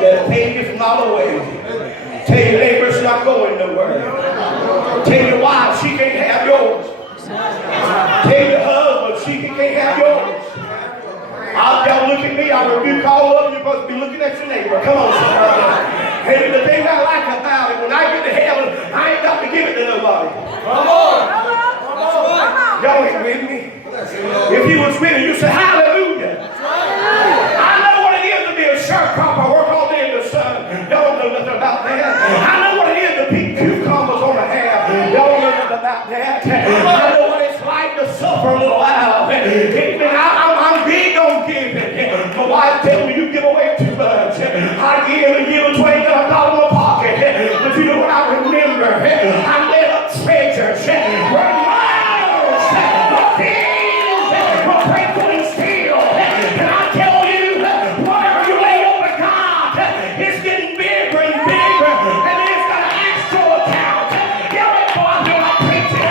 That pain is not away. Tell your neighbor it's not going nowhere. Tell your wife she can't have yours. Tell your husband she can't have yours. Y'all look at me, I rebuke all of you. You're supposed to be looking at your neighbor. Come on, somebody. And the thing I like about it, when I get to heaven, I ain't got to give it to nobody. Come on. Y'all ain't with me. If you was with me, you say hallelujah. I know what it is to be a sharecropper, work all day in the sun. Y'all don't know nothing about that. I know what it is to pick cucumbers on the hair. Y'all don't know nothing about that. I know what it's like to suffer a little while. I'm big on giving. My wife tells me you give away too much. I give and give until I ain't got $1 in my pocket. But you know what I remember? I laid up treasures where miles of things were faithful and still. And I tell you, whatever you lay up with God, it's getting bigger and bigger. And it's got an actual account. Y'all ain't go out there like preaching.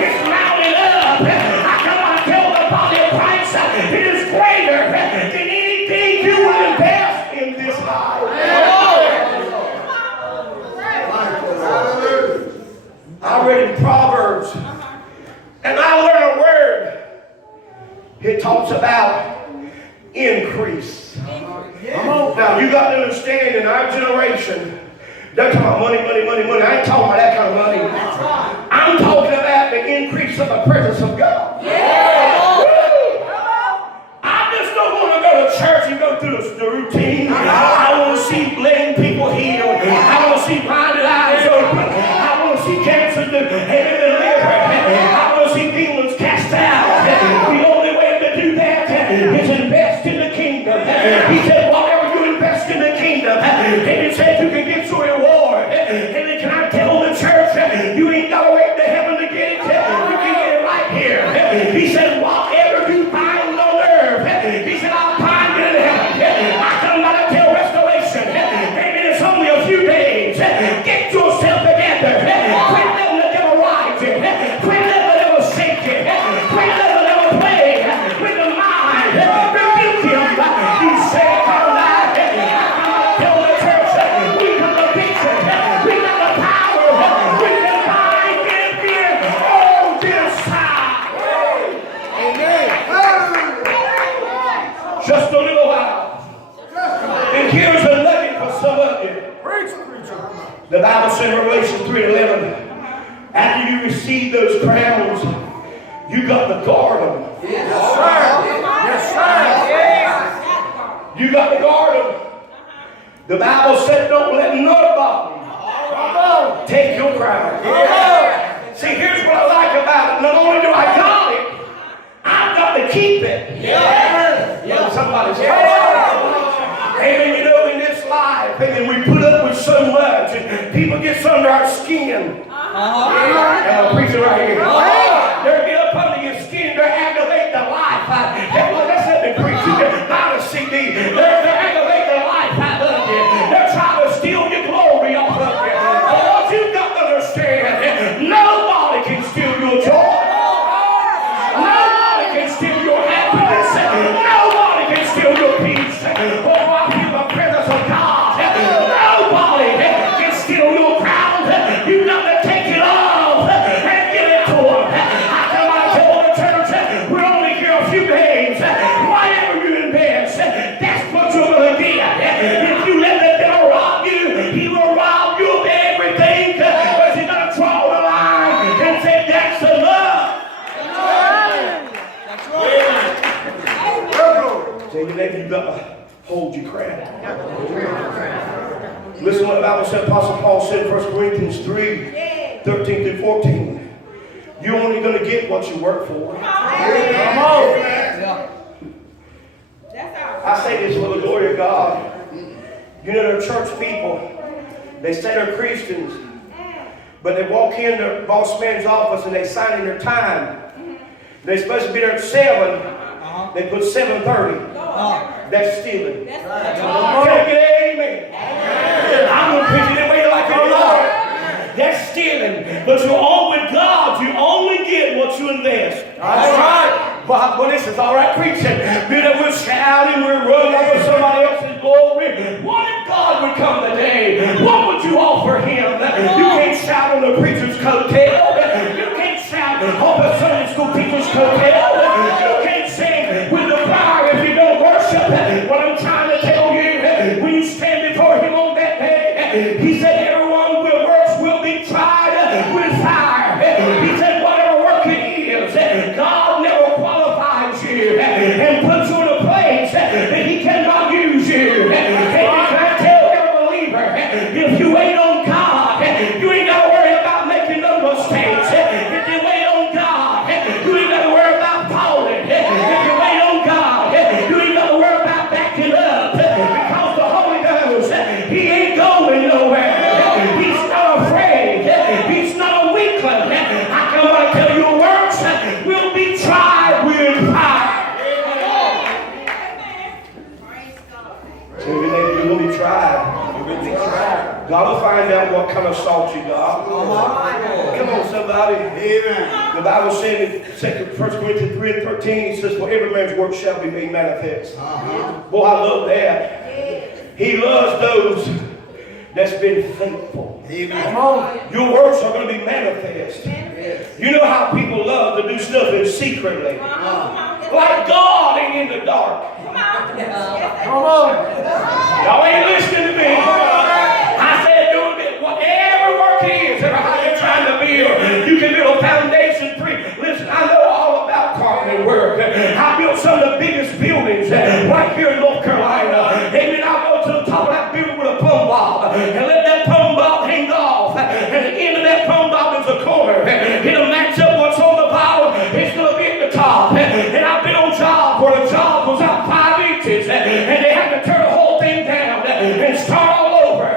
It's mounting up. I cannot tell the body of Christ it is greater than anything you will invest in this life. I read in Proverbs, and I learned a word. It talks about increase. Now, you got to understand, in our generation, they're talking about money, money, money, money. I ain't talking about that kind of money. I'm talking about the increase of the presence of God. I just don't want to go to church and go through the routine. I want to see lame people healed. I want to see blinded eyes open. I want to see cancer delivered. I want to see demons cast out. The only way to do that is invest in the kingdom. He said, whatever you invest in the kingdom, and it says you can get your reward. And then can I tell the church, you ain't got to wait to heaven to get it. You can get it right here. He said, whatever you bind on earth, he said, I'll bind it in heaven. I come out to tell restoration. Amen. It's only a few days. Get yourself together. Quit letting the devil ride you. Quit letting the devil shake you. Quit letting the devil play with the mind. Rebuke him. He said, come alive. I come out to tell the church, we got the victory. We got the power. We can bind it here on this side. Amen. Just a little while. And here's a nugget for some of you. The Bible says in Revelation 3:11, after you receive those crowns, you got to guard them. Yes, sir. Yes, sir. You got to guard them. The Bible said don't let nobody take your crown. See, here's what I like about it. Not only do I got it, I've got to keep it. Somebody say, amen. You know, in this life, and we put up with so much, and people get under our skin. And I'm preaching right here. They get up under your skin, they activate the life. Let's let me preach. Not a CD. They activate the life out of you. They're trying to steal your glory off of you. But what you've got to understand, nobody can steal your joy. Nobody can steal your happiness. Nobody can steal your peace. Oh, I feel the presence of God. Nobody can steal your crown. You got to take it off and give it to him. I come out to the church. We're only here a few days. Whatever you invest, that's what you're going to get. If you let the devil rob you, he will rob you of everything. Because he's going to draw the line and say, that's enough. That's right. Tell you that you got to hold your crown. Listen what the Bible said. Apostle Paul said in 1 Corinthians 3:13 through 14. You're only going to get what you work for. Come on. I say this for the glory of God. You know, they're church people. They say they're Christians. But they walk in the boss man's office and they sign in their time. They're supposed to be there at 7. They put 7:30. That's stealing. Can I get an amen? I'm going to preach it anyway like you Lord. That's stealing. But you're all with God. You only get what you invest. That's right. Well, this is all right preaching. You know, we're shouting, we're running over somebody else's glory. What if God hotel. You can't sing with the choir if you don't worship. What I'm trying to tell you, when you stand before him on that day, he said everyone will works will be tried with fire. He said whatever work it is, God never qualifies you and puts you in a place that he cannot use you. And can I tell every believer, if you wait on God, you ain't got to worry about making no mistakes. If you wait on God, you ain't got to worry about falling. If you wait on God, you ain't got to worry about backing up. Because the Holy Ghost, he ain't going nowhere. He's not afraid. He's not a weakling. I can want to tell you works will be tried with fire. Tell your neighbor, you will be tried. God will find out what kind of salt you got. Come on, somebody. Amen. The Bible said in 1 Corinthians 3 and 13, it says, for every man's work shall be made manifest. Boy, I love that. He loves those that's been faithful. Amen. Your works are going to be manifest. You know how people love to do stuff in secretly. Like God ain't in the dark. Come on. Y'all ain't listening to me. I said, do it. Whatever work it is, how you're trying to build, you can build a foundation tree. Listen, I know all about carpentry work. I built some of the biggest buildings right here in North Carolina. Amen. I go to the top of that building with a plumb bob and let that plumb bob hang off. And at the end of that plumb bob is a corner. It'll match up what's on the bottom. It's going to be at the top. And I've been on jobs where the job was out 5 inches and they had to turn the whole thing down and start all over.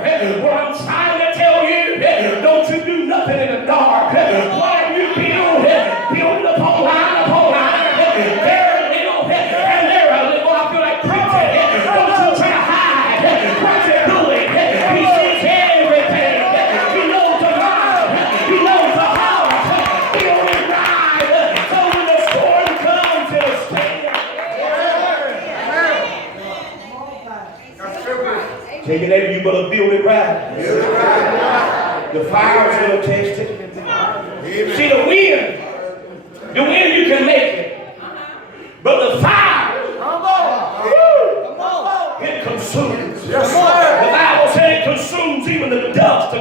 What I'm trying to tell you, don't you do nothing in the dark. Whatever you build it upon line upon line. There a little and there a little. I feel like preaching. Don't you try to hide what you're doing. He sees everything. He knows the mind. He knows the heart. Build it right. So when the storm comes, it'll stand. Take it over, you better build it right. Build it right. The fire's going to test it. See, the wind you can make it. But the fire, it consumes. Yes, the Bible said it consumes even the dust,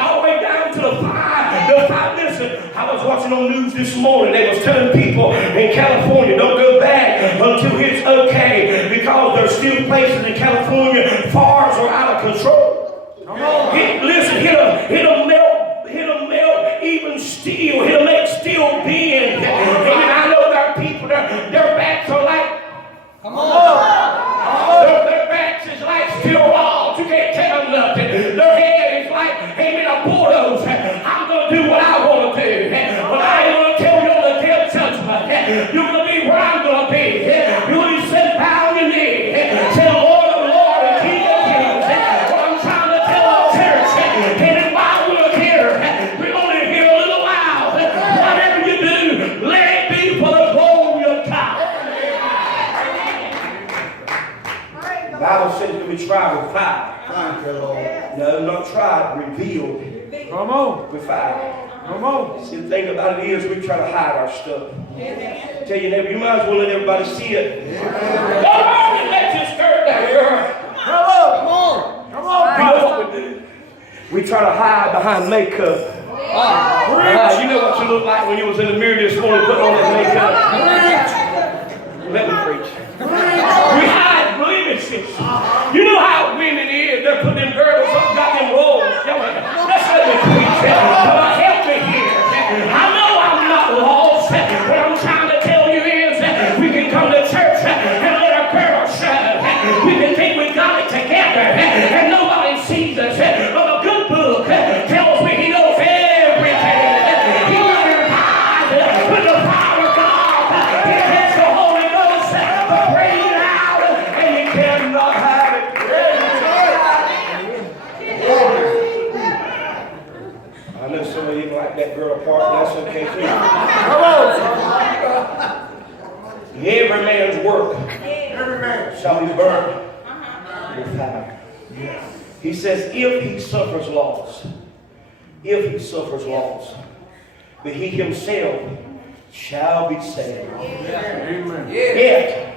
all the way down to the fire. The fire. Listen, I was watching on news this morning. They was telling people in California, don't go back until it's okay, because there's still places in California, fires are out of control. Listen, it'll melt even steel. It'll make steel bend. And I know there are people, their backs are like, come on. Their backs is like steel walls. You can't tell them nothing. Their head is like, hey, a bulldozer. I'm going to do what I want to do. But I ain't going to tell you on the day of judgment. You're going to be where I'm going to be. You're going to be sitting down your knee. Say, Lord of Lord and King of Kings. What I'm trying to tell the church, and while we're here, we're only here a little while. Whatever you do, let it be for the glory of God. The Bible says to be tried with fire. No, not tried, revealed. Come on. With fire. Come on. See, the thing about it is we try to hide our stuff. Tell your neighbor, you might as well let everybody see it. Come on and let you stir that girl. Come on. Come on. You know what we do? We try to hide behind makeup. You know what you look like when you was in the mirror this morning putting on that makeup. Let me preach. We hide blemishes. You know how women is. They're putting them girdles up, got them rolls. Let's let me preach. Help me here. I know I'm not lost. What I'm trying to tell you is we can come to church and let our girdles show. We can think we got it together and nobody sees us. But a good book tells me he knows everything. He will revive with the power of God. He has the Holy Ghost to bring it out, and you cannot have it. I know some of you like that girl part, that's okay too. Come on. Every man's work shall be burned with fire. He says, if he suffers loss, but he himself shall be saved. Amen. Yet,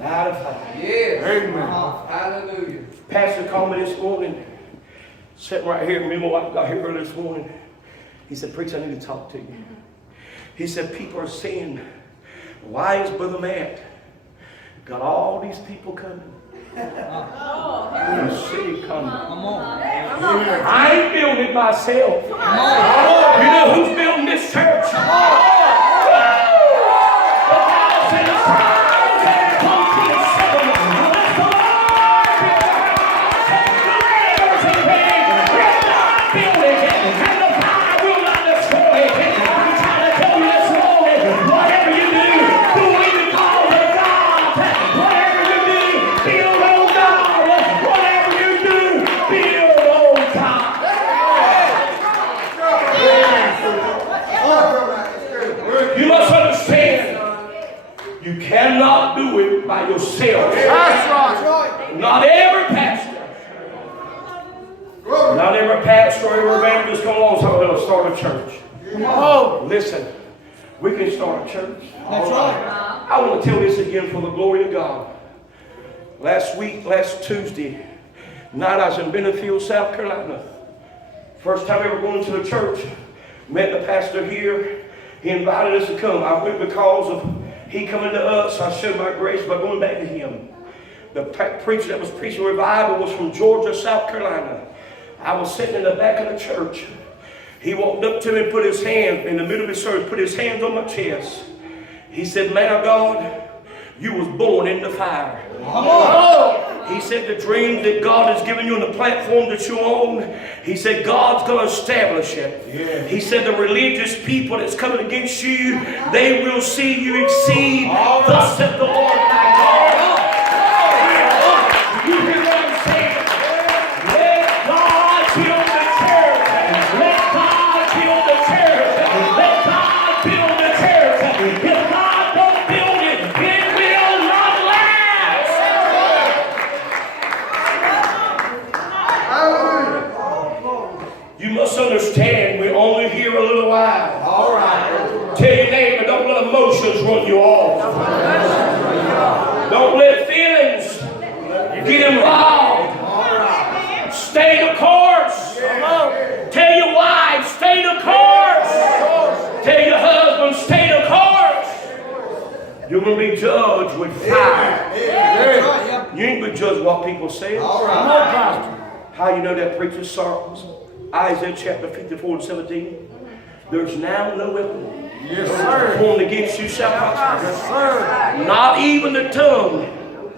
out of fire. Amen. Hallelujah. Pastor called me this morning, sitting right here. Me and my wife got here early this morning. He said, "Preacher, I need to talk to you." He said, "People are saying, why is Brother Matt got all these people coming? The city coming. I ain't building it myself. You know who's building this church? Cannot do it by yourself. That's right. Not every pastor. Not every pastor or every evangelist come along so they'll start a church. Oh, listen, we can start a church. That's right. I want to tell this again for the glory of God. Last Tuesday night, I was in Benefield, South Carolina. First time ever going to the church. Met the pastor here. He invited us to come. I went because of he coming to us. I showed my grace by going back to him. The preacher that was preaching revival was from Georgia, South Carolina. I was sitting in the back of the church. He walked up to me and put his hand in the middle of his service, put his hands on my chest. He said, "Man of God, you was born in the fire." He said, "The dream that God has given you on the platform that you own," he said, "God's going to establish it." Yeah. He said, "The religious people that's coming against you, they will see you exceed. Thus said the Lord thy God." You hear what I'm saying? Let God build the church. Let God build the church. Let God build the church. If God don't build it, it will not last. You must understand, we're only here a little while. All right. Tell your neighbor, don't let emotions run you off. Don't let feelings get involved. Stay the course. Tell your wife, stay the course. Tell your husband, stay the course. You're going to be judged with fire. You ain't going to judge what people say. How you know that, preacher? Psalms, Isaiah chapter 54:17. There's now no weapon formed against you shall prosper. Yes, sir. Not even the tongue.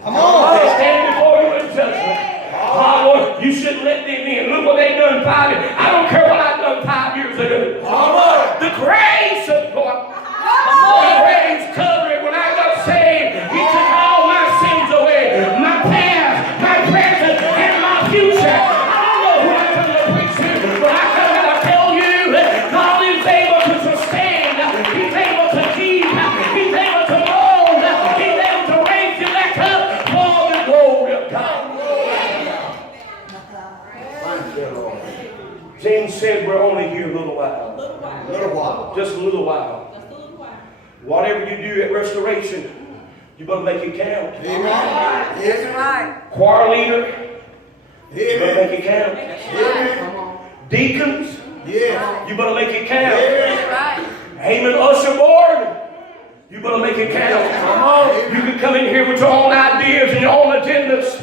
Come on. They stand before you in judgment. Oh, Lord, you shouldn't let them in. Look what they done 5 years. I don't care what I done 5 years ago. The grace of God. The grace covered when I got saved. He took all my sins away. My past, my present, and my future. I don't know who I'm going to preach to, but I come to tell you that God is able to sustain. He's able to keep. He's able to mold. He's able to raise you back up for the glory of God. James said we're only here a little while. Just a little while. Whatever you do at restoration, you better make it count. Amen. That's right. Choir leader, you better make it count. Amen. Deacons, Yes. you better make it count. That's right. Amen. Usher board, you better make it count. Come on. You can come in here with your own ideas and your own agendas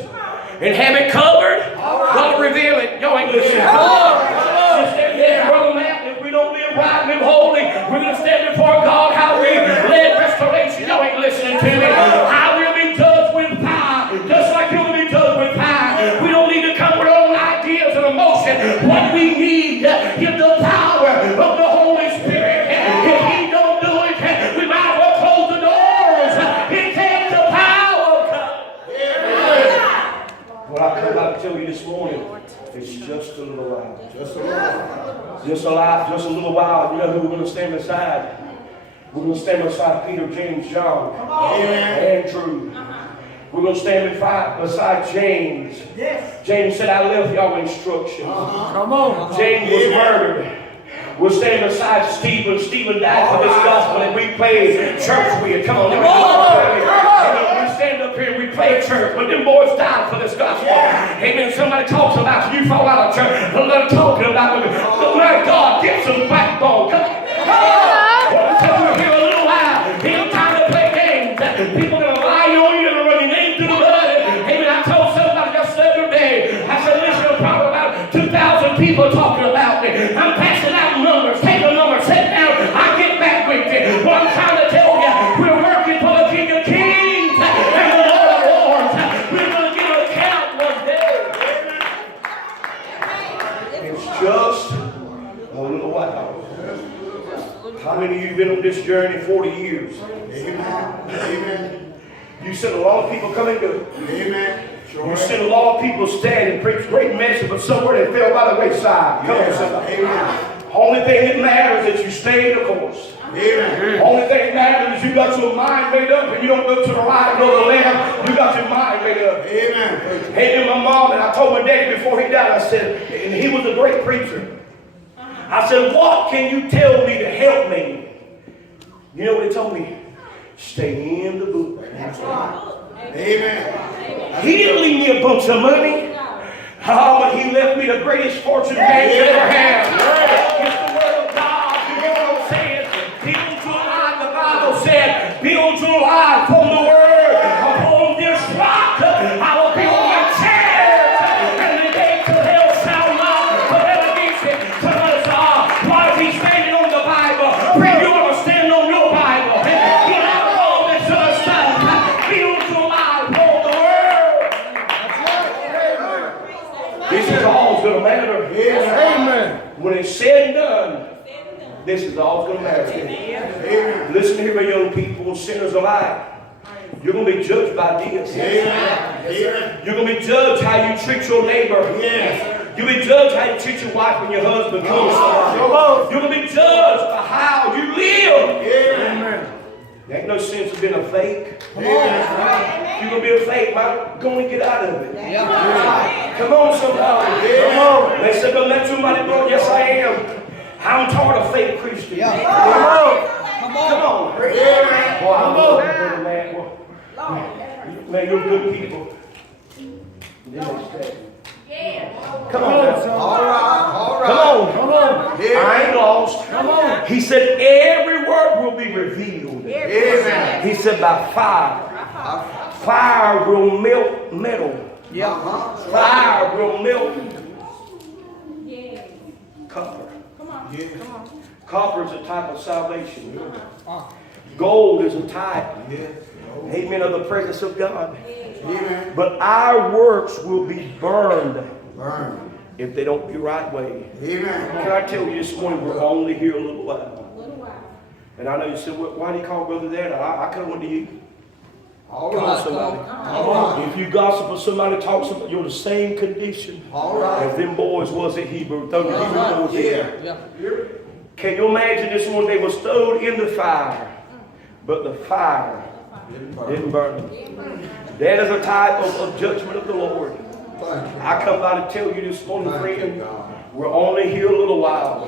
and have it covered. God reveal it. Y'all ain't listening. Just stand there, Brother Matt. If we don't live right, live holy, we're going to stand before God how we led restoration. Y'all ain't listening to me. I will be judged with fire, just like you'll be judged with fire. We don't need to come with our own ideas and emotion. What we need is the power of the Holy Spirit. If He don't do it, we might as well close the doors. It takes the power of God. What I come out to tell you this morning, it's just a little while. Just a little while. Just a little while. You know who we're going to stand beside? We're going to stand beside Peter, James, John, Andrew. We're going to stand beside James. Yes. James said, "I left y'all instructions." Come on. James was murdered. We're standing beside Stephen. Stephen died for this gospel, and we played church with. Come on, let me we stand up here and we play church, but them boys died for this gospel. Amen. Somebody talks about you, fall out of church. They're talking about it. My God, get some backbone. Come on. We're here a little while. Ain't time to play games. People are going to lie on you and run your name through the mud. Amen. I told somebody just the other day. I said, listen, probably about 2,000 people talking about me. I'm passing out numbers. Take a number, sit down. I'll get back with you. But I'm trying to tell you, we're working for the King of Kings and the Lord of Lords. We're going to give an account one day. It's just a little while. How many of you have been on this journey 40 years? Amen. Amen. You seen a lot of people come and go. Amen. You seen a lot of people stand and preach great message, but somewhere they fell by the wayside. Come on, somebody. Amen. Only thing that matters is that you stay the course. Amen. Only thing that matters is you got your mind made up, and you don't go to the right or the left. You got your mind made up. Amen. Hey, my mom, and I told my daddy before he died, I said, and he was a great preacher. I said, what can you tell me to help me? You know what he told me? Stay in the book. That's right. Amen. He didn't leave me a bunch of money. Oh, but he left me the greatest fortune man could ever have. It's the word of God. You know what I'm saying? Build your life, the Bible said. Build your life on the word. Upon this rock, I will build my church. And the gates of hell shall not prevail against it. Somebody say, why is he standing on the Bible? Pray you want to stand on your Bible. Get out of all this other stuff. Build your life on the word. This is all going to matter. Amen. When it's said and done, this is all going to matter. Amen. Listen here, my young people, sinners alike. You're going to be judged by this. Amen. You're going to be judged how you treat your neighbor. Yes. You'll be judged how you treat your wife and your husband. Come on, you're going to be judged by how you live. Amen. There ain't no sense of being a fake. Amen. You're going to be a fake, man. Go and get out of it. Yeah. Come on, somebody. Come on. They said, don't let somebody know. Yes, I am. I'm tired of fake Christians. Yeah. Come on. Come Come on. on. Amen. Boy, I love you, brother, man. Well, man, you're good people. Come on, now. All right. All right. Come on. Come on. I ain't lost. Come on. He said, every word will be revealed. Amen. He said, by fire. Fire will melt metal. Yeah. Fire will melt copper. Yeah. Copper is a type of salvation. Gold is a type, amen, of the presence of God. Amen. But our works will be burned Burn. if they don't be right way. Amen. Can I tell you this morning, we're only here a little while. And I know you said, well, why do you call Brother that? I could have went to you. All Come on, right. somebody. All right. If you gossip or somebody talks about you're in the same condition All right. as them boys was at Hebrew, throw the Hebrew boys there. Yeah. Can you imagine this one? They was thrown in the fire, but the fire didn't burn them. That is a type of judgment of the Lord. Thank you. I come by to tell you this morning, Thank you, friend, God. we're only here a little while.